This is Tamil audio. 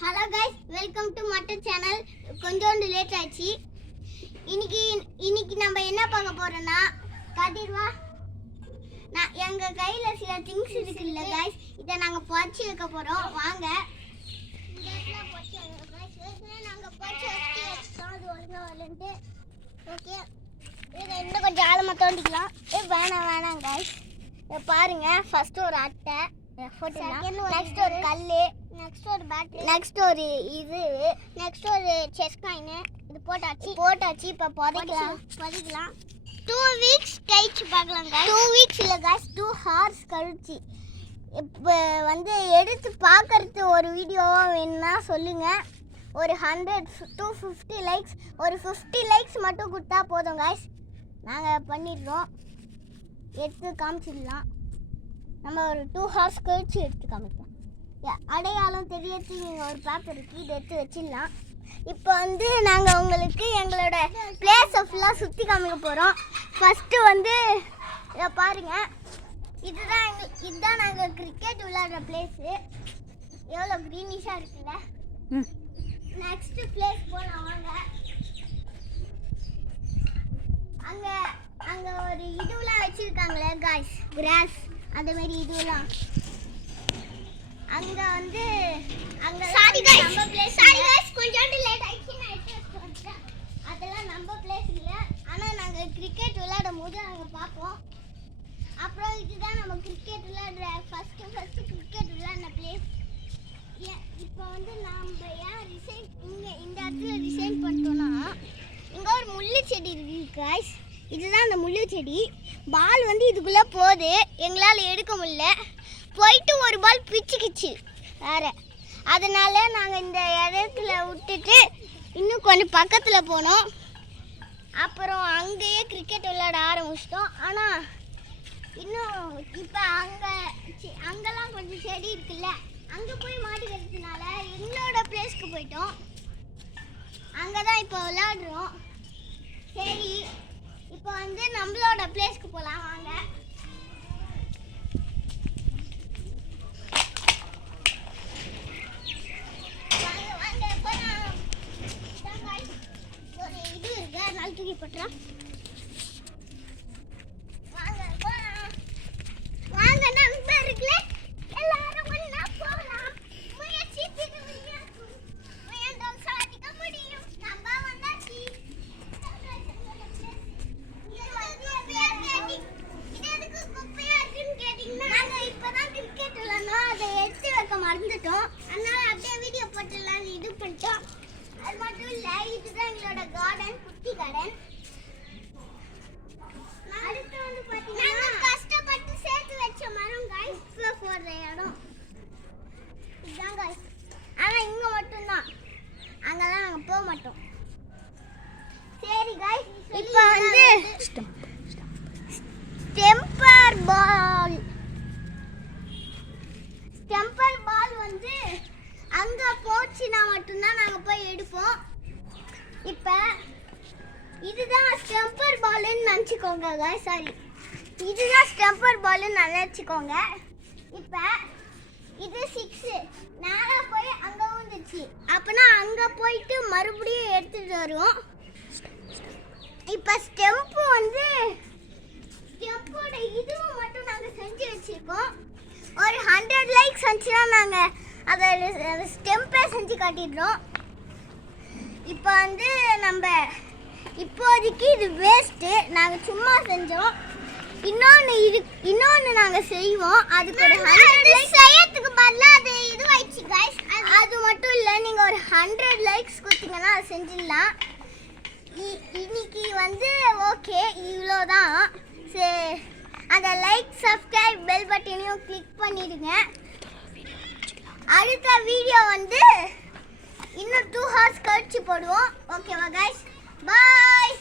Hello guys, welcome to mutton channel. கொஞ்சம் லேட் ஆச்சு. இன்னைக்கு நம்ம என்ன பார்க்க போறோம்னா, கதிர்வா எங்க கையில சில திங்ஸ் இருக்குல்ல கைஸ், இதை நாங்க பறிச்சு வைக்க போறோம். வாங்க. ஓகே, இதை இன்னும் கொஞ்சம் ஆழமா தோண்டிக்கலாம். வேணாம் கைஸ், பாருங்க. ஃபர்ஸ்ட் ஒரு அட்டை, நெக்ஸ்ட் ஒரு கல்லு, நெக்ஸ்ட் ஒரு பேட்டரி, நெக்ஸ்ட் ஒரு இது, நெக்ஸ்ட் ஒரு செஸ் காயின். இது போட்டாச்சு. இப்போ புதைக்கலாம். 2 வீக்ஸ் கழிச்சு பார்க்கலாம் guys. 2 வீக்ஸ் இல்லை guys, 2 hours கழிச்சு. இப்போ எடுத்து பார்க்கறது ஒரு வீடியோவா வேணும்னா சொல்லுங்க. ஒரு 100 to 50 லைக்ஸ், ஒரு 50 லைக்ஸ் மட்டும் கொடுத்தா போதும் guys. நாங்கள் பண்ணிடுறோம். எடுத்து காமிச்சிடலாம். நம்ம ஒரு 2 hours கழிச்சு எடுத்து காமிக்கலாம். அடையாளம் தெரியறதுக்கு நீங்கள் ஒரு பேப்பர் இருக்கு, இதை எடுத்து வச்சிடலாம். இப்போ நாங்கள் உங்களுக்கு எங்களோட பிளேஸை ஃபுல்லாக சுற்றி காமிக்க போகிறோம். ஃபஸ்ட்டு இதை பாருங்கள். இதுதான் நாங்கள் கிரிக்கெட் விளையாடுற பிளேஸு. எவ்வளோ க்ரீனிஷாக இருக்குல்ல. நெக்ஸ்ட் பிளேஸ் போகலாம் வாங்க. அங்கே ஒரு இதுவெலாம் வச்சுருக்காங்களே காய்ஸ், கிராஸ், அந்த மாதிரி இதுவெலாம் அங்கே சாரி गाइस கொஞ்சம் லேட் ஆயிடுச்சு. நான் எடுத்து வச்சிட்டேன். அதெல்லாம் நம்ம பிளேஸ் இல்லை, ஆனால் நாங்கள் கிரிக்கெட் விளையாடும் போது நாங்கள் பார்ப்போம். அப்புறம் இதுதான் நம்ம கிரிக்கெட் விளையாடுற ஃபஸ்ட்டு கிரிக்கெட் விளையாடுற பிளேஸ். இப்போ நம்ம ஏன் இங்கே இந்த இடத்துல ரிசைன் பண்ணிட்டோம்னா, இங்கே ஒரு முள்ளு செடி இருக்கு காய்ஸ். இதுதான் அந்த முள்ளு செடி. பால் இதுக்குள்ளே போகுது, எங்களால் எடுக்க முடியல. போயிட்டு ஒரு பால் பிச்சுக்கிச்சு வேறு. அதனால நாங்கள் இந்த இடத்துல விட்டுட்டு இன்னும் கொஞ்சம் பக்கத்தில் போனோம். அப்புறம் அங்கேயே கிரிக்கெட் விளையாட ஆரம்பிச்சிட்டோம். ஆனால் இன்னும் இப்போ அங்கெல்லாம் கொஞ்சம் செடி இருக்குல்ல, அங்கே போய் மாட்டிக்கிறதுனால எங்களோட பிளேஸ்க்கு போயிட்டோம். அங்கே தான் இப்போ விளையாடுறோம். சரி, இப்போ நம்மளோட பிளேஸ்க்கு போகலாம் வாங்க. தூக்கி போட்டுறோம். வாங்க நண்பர்களே, எல்லாரும் ஒண்ணா போகலாம். முயற்சி முயன்றால் சாதிக்க முடியும். நம்ம வந்தாச்சு. இது எதுக்கு குப்பையா இருக்குன்னு கேட்டீங்கன்னா, நாங்கள் இப்போதான் கிரிக்கெட் விளையாடணும், அதை எடுத்து வைக்க மறந்துட்டோம். அதனால அப்படியே வீடியோ போட்டுடலான்னு இது பண்ணிட்டோம். அது மட்டும் இல்லை, இதுதான் எங்களோட கார்டன், குட்டி கார்டன். அடுத்து பார்த்தீங்கன்னா கஷ்டப்பட்டு சேர்த்து வச்ச மரம் காய்ஸ், போடுற இடம் இதுதான் காய்ஸ். ஆனால் இங்கே மட்டும்தான், அங்கெல்லாம் நாங்கள் போக மாட்டோம். சரி காய்ஸ், இப்போ ஸ்டெம்பர் பால் அங்கே போச்சுன்னா மட்டும்தான் நாங்கள் போய் எடுப்போம். இப்போ இதுதான் ஸ்டெம்பர் பால்னு நினச்சிக்கோங்க guys. சாரி, இதுதான் ஸ்டெம்பர் பால்னு நினச்சிக்கோங்க. இப்போ இது 6 நேராக போய் அங்கே வந்துச்சு. அப்போனா அங்கே போயிட்டு மறுபடியும் எடுத்துகிட்டு வருவோம். இப்போ ஸ்டெம்போட இதுவும் மட்டும் நாங்கள் செஞ்சு வச்சுருக்கோம். ஒரு 100 லைக்ஸ் வந்துச்சுன்னா நாங்கள் அதை ஸ்டெம்பே செஞ்சு காட்டிடுறோம். இப்போ நம்ம இப்போதைக்கு இது வேஸ்ட்டு, நாங்கள் சும்மா செஞ்சோம். இன்னொன்று நாங்கள் செய்வோம். அதுக்கு ஒரு 100 லைக்ஸ் செய்யறதுக்கு பதிலாக அது இதுவாயிடுச்சு கைஸ். அது மட்டும் இல்லை, நீங்கள் ஒரு 100 லைக்ஸ் கொடுத்தீங்கன்னா அதை செஞ்சிடலாம். இன்னைக்கு ஓகே, இவ்வளோதான். சரி, அந்த லைக், சப்ஸ்கிரைப், பெல் பட்டனையும் கிளிக் பண்ணிடுங்க. அடுத்த வீடியோ இன்னும் 2 hours கழிச்சு போடுவோம். ஓகேவா கைஸ்? பாய்.